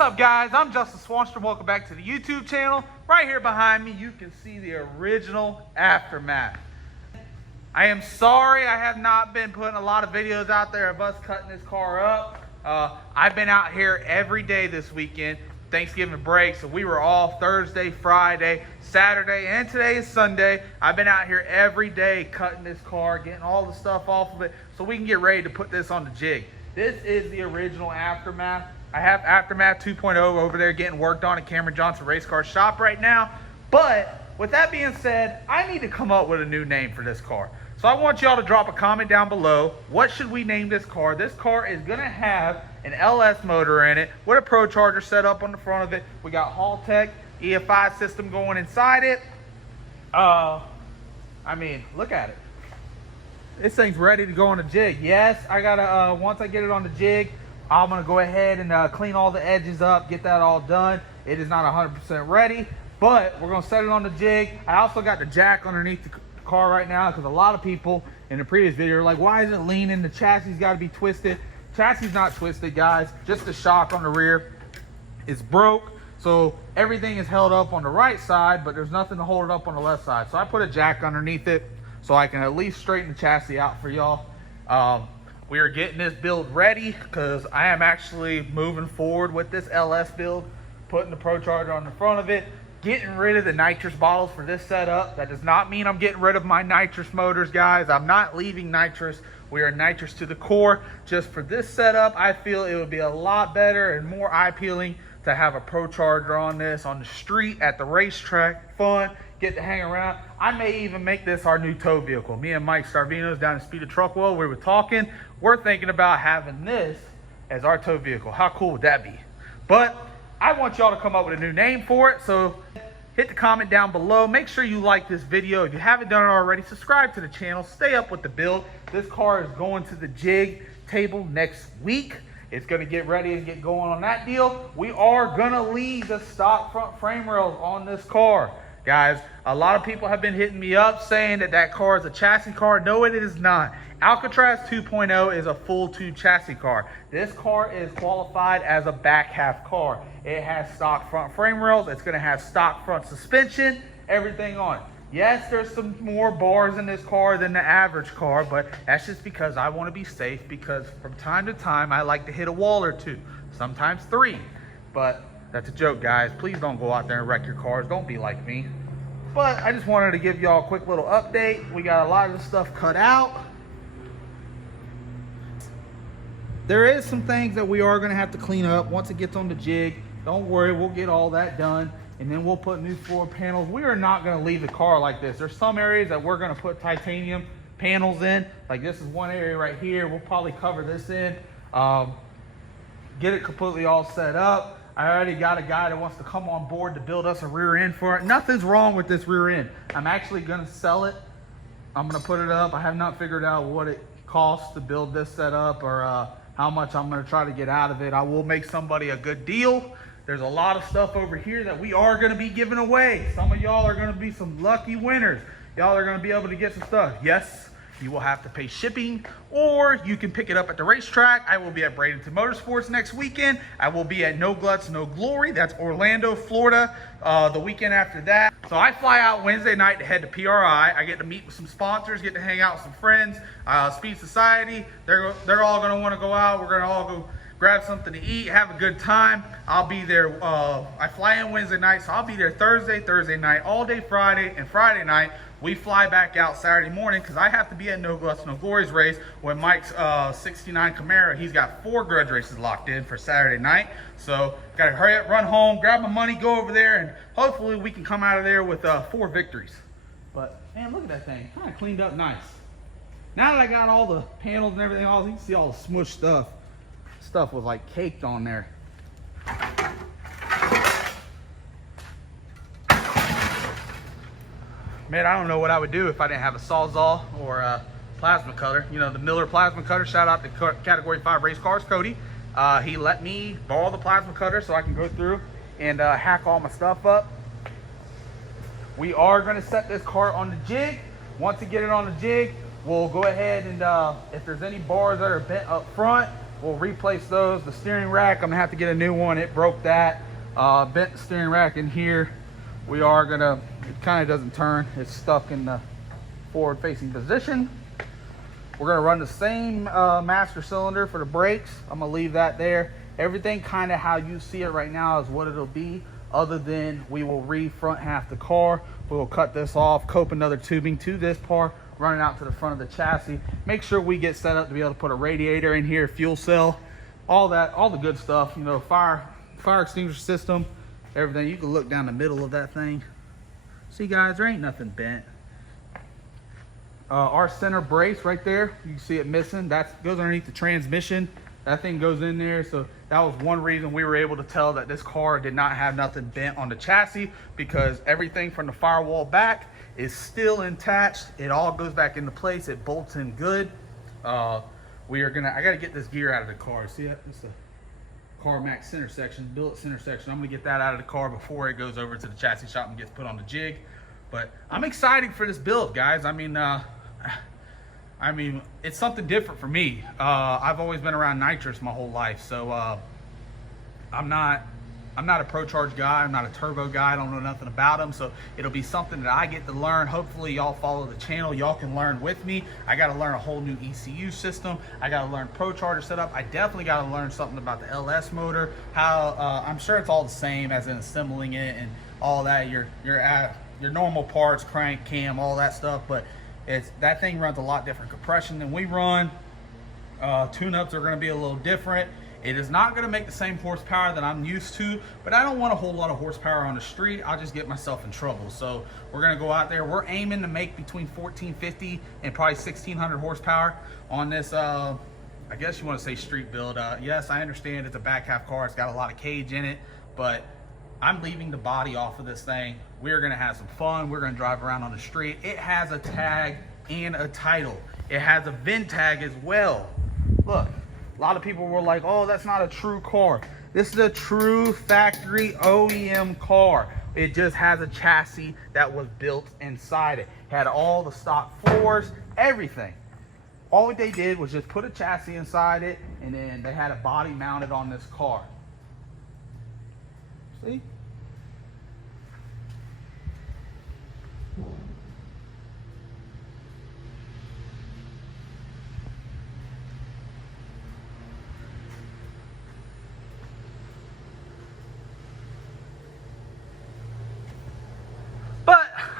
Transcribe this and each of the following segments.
What's up, guys? I'm Justin Swanstrom. Welcome back to the YouTube channel. Right here behind me, you can see the original Aftermath. I am sorry I have not been putting a lot of videos out there of us cutting this car up. I've been out here every day this weekend, Thanksgiving break, so we were off Thursday, Friday, Saturday, and today is Sunday. I've been out here every day cutting this car, getting all the stuff off of it so we can get ready to put this on the jig. This is the original Aftermath. I have Aftermath 2.0 over there getting worked on at Cameron Johnson Race Car Shop right now. But with that being said, I need to come up with a new name for this car. So I want y'all to drop a comment down below. What should we name this car? This car is gonna have an LS motor in it with a Procharger set up on the front of it. We got Haltech EFI system going inside it. I mean, look at it. This thing's ready to go on the jig. Yes, I gotta, once I get it on the jig, I'm gonna go ahead and clean all the edges up, get that all done. It is not 100% ready, but we're gonna set it on the jig. I also got the jack underneath the car right now because a lot of people in the previous video are like, why isn't it leaning? The chassis got to be twisted. Chassis is not twisted, guys. Just the shock on the rear is broke. So everything is held up on the right side, but there's nothing to hold it up on the left side. So I put a jack underneath it so I can at least straighten the chassis out for y'all. We are getting this build ready because I am actually moving forward with this LS build, putting the Procharger on the front of it, getting rid of the nitrous bottles for this setup. That does not mean I'm getting rid of my nitrous motors, guys. I'm not leaving nitrous. We are nitrous to the core. Just for this setup, I feel it would be a lot better and more eye-appealing to have a Procharger on this on the street, at the racetrack, fun, get to hang around. I may even make this our new tow vehicle. Me and Mike Starvinos down at Speed of Truck World, we were talking. We're thinking about having this as our tow vehicle. How cool would that be? But I want y'all to come up with a new name for it. So hit the comment down below. Make sure you like this video. If you haven't done it already, subscribe to the channel. Stay up with the build. This car is going to the JIG table next week. It's going to get ready and get going on that deal. We are going to leave the stock front frame rails on this car. Guys, a lot of people have been hitting me up saying that that car is a chassis car. No, it is not. Alcatraz 2.0 is a full tube chassis car. This car is qualified as a back half car. It has stock front frame rails. It's going to have stock front suspension, everything on it. Yes, there's some more bars in this car than the average car, but that's just because I want to be safe, because from time to time I like to hit a wall or two, sometimes three. But that's a joke, guys. Please don't go out there and wreck your cars. Don't be like me. But I just wanted to give y'all a quick little update. We got a lot of the stuff cut out. There is some things that we are going to have to clean up once it gets on the jig. Don't worry, we'll get all that done, and then we'll put new floor panels. We are not going to leave the car like this. There's some areas that we're going to put titanium panels in. Like this is one area right here. We'll probably cover this in, get it completely all set up. I already got a guy that wants to come on board to build us a rear end for it. Nothing's wrong with this rear end. I'm actually going to sell it. I'm going to put it up. I have not figured out what it costs to build this setup, or how much I'm going to try to get out of it. I will make somebody a good deal. There's a lot of stuff over here that we are going to be giving away. Some of y'all are going to be some lucky winners. Y'all are going to be able to get some stuff. Yes, you will have to pay shipping, or you can pick it up at the racetrack. I will be at Bradenton Motorsports next weekend. I will be at No Gluts, No Glory. That's Orlando, Florida, the weekend after that. So I fly out Wednesday night to head to PRI. I get to meet with some sponsors, get to hang out with some friends. Speed Society, they're all going to want to go out. We're going to all go grab something to eat, have a good time. I'll be there. I fly in Wednesday night, so I'll be there Thursday night, all day Friday, and Friday night we fly back out Saturday morning because I have to be at No Gluts, No Glory's race when Mike's 69 Camaro, he's got 4 grudge races locked in for Saturday night. So gotta hurry up, run home, grab my money, go over there, and hopefully we can come out of there with 4 victories. But man, look at that thing, kind of cleaned up nice. Now that I got all the panels and everything else, you can see all the smushed stuff. Stuff was like caked on there. Man, I don't know what I would do if I didn't have a Sawzall or a plasma cutter. You know, the Miller plasma cutter. Shout out to Category 5 Race Cars, Cody. He let me borrow the plasma cutter so I can go through and hack all my stuff up. We are going to set this car on the jig. Once we get it on the jig, we'll go ahead and if there's any bars that are bent up front, we'll replace those. The steering rack, I'm gonna have to get a new one. It broke that. Bent the steering rack in here. We are gonna, it kind of doesn't turn. It's stuck in the forward facing position. We're gonna run the same master cylinder for the brakes. I'm gonna leave that there. Everything kind of how you see it right now is what it'll be, other than we will re-front half the car. We will cut this off, cope another tubing to this part, run it out to the front of the chassis. Make sure we get set up to be able to put a radiator in here, fuel cell, all that, all the good stuff, you know, fire extinguisher system, everything. You can look down the middle of that thing. See guys, there ain't nothing bent. Our center brace right there, you can see it missing. That goes underneath the transmission. That thing goes in there. So that was one reason we were able to tell that this car did not have nothing bent on the chassis, because everything from the firewall back is still intact. It all goes back into place. It bolts in good. I gotta get this gear out of the car. See that? It's the CarMax center section, billet center section. I'm gonna get that out of the car before it goes over to the chassis shop and gets put on the JIG. But I'm excited for this build, guys. I mean, it's something different for me. I've always been around nitrous my whole life, so I'm not a Procharged guy. I'm not a turbo guy. I don't know nothing about them, so it'll be something that I get to learn. Hopefully y'all follow the channel, y'all can learn with me. I got to learn a whole new ECU system. I got to learn Procharger setup. I definitely got to learn something about the LS motor, how I'm sure it's all the same as in assembling it and all that, your normal parts, crank, cam, all that stuff, but that thing runs a lot different compression than we run. Tune-ups are going to be a little different. It is not going to make the same horsepower that I'm used to, but I don't want a whole lot of horsepower on the street. I'll just get myself in trouble. So we're going to go out there. We're aiming to make between 1450 and probably 1600 horsepower on this, I guess you want to say street build. Yes, I understand it's a back half car. It's got a lot of cage in it, but I'm leaving the body off of this thing. We're going to have some fun. We're going to drive around on the street. It has a tag and a title. It has a VIN tag as well. Look. A lot of people were like, oh, that's not a true car. This is a true factory OEM car. It just has a chassis that was built inside it. Had all the stock floors, everything. All they did was just put a chassis inside it, and then they had a body mounted on this car. See?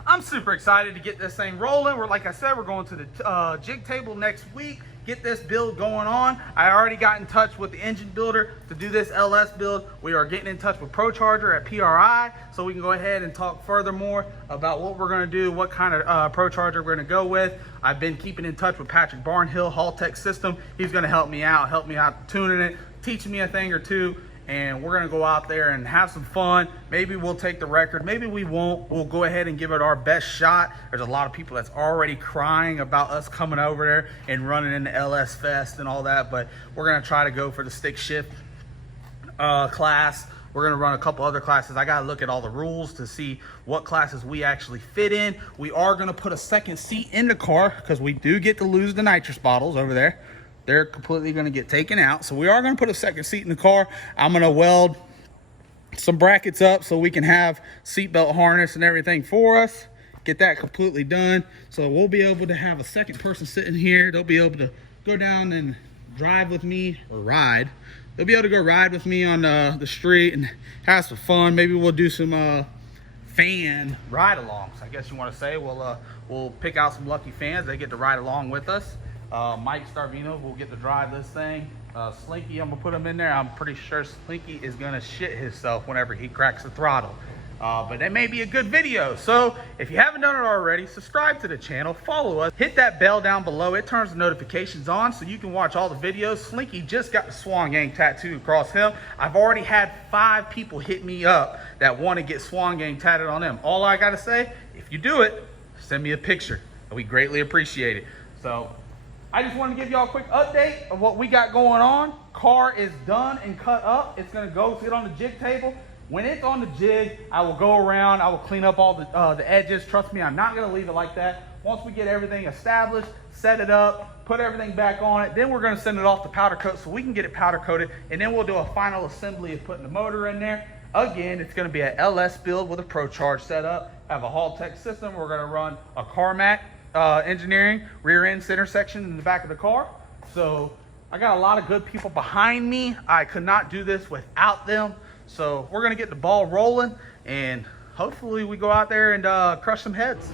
I'm super excited to get this thing rolling. Like I said, we're going to the jig table next week, get this build going on. I already got in touch with the engine builder to do this LS build. We are getting in touch with Procharger at PRI, so we can go ahead and talk furthermore about what we're going to do, what kind of Procharger we're going to go with. I've been keeping in touch with Patrick Barnhill, Haltech System. He's going to help me out tuning it, teaching me a thing or two. And we're gonna go out there and have some fun. Maybe we'll take the record, maybe we won't. We'll go ahead and give it our best shot. There's a lot of people that's already crying about us coming over there and running in the LS Fest and all that, but we're gonna try to go for the stick shift class. We're gonna run a couple other classes. I gotta look at all the rules to see what classes we actually fit in. We are gonna put a second seat in the car because we do get to lose the nitrous bottles over there. They're completely going to get taken out. So we are going to put a second seat in the car. I'm going to weld some brackets up so we can have seatbelt harness and everything for us. Get that completely done. So we'll be able to have a second person sitting here. They'll be able to go down and drive with me, or ride. They'll be able to go ride with me on the street and have some fun. Maybe we'll do some fan ride-alongs, I guess you want to say. We'll pick out some lucky fans. They get to ride along with us. Mike Starvino will get to drive this thing. Slinky, I'm gonna put him in there. I'm pretty sure Slinky is gonna shit himself whenever he cracks the throttle. But it may be a good video. So if you haven't done it already, subscribe to the channel, follow us, hit that bell down below. It turns the notifications on so you can watch all the videos. Slinky just got the Swan Gang tattooed across him. I've already had 5 people hit me up that want to get Swan Gang tatted on them. All I gotta say, if you do it, send me a picture. We greatly appreciate it. So I just want to give y'all a quick update of what we got going on. Car is done and cut up. It's going to go sit on the jig table. When it's on the jig, I will go around. I will clean up all the edges. Trust me, I'm not going to leave it like that. Once we get everything established, set it up, put everything back on it. Then we're gonna send it off to powder coat so we can get it powder coated, and then we'll do a final assembly of putting the motor in there. Again, it's gonna be an LS build with a Procharged setup. Have a Hall-Tech system. We're gonna run a Carmack engineering rear end center section in the back of the car. So I got a lot of good people behind me. I could not do this without them. So we're gonna get the ball rolling, and hopefully we go out there and crush some heads.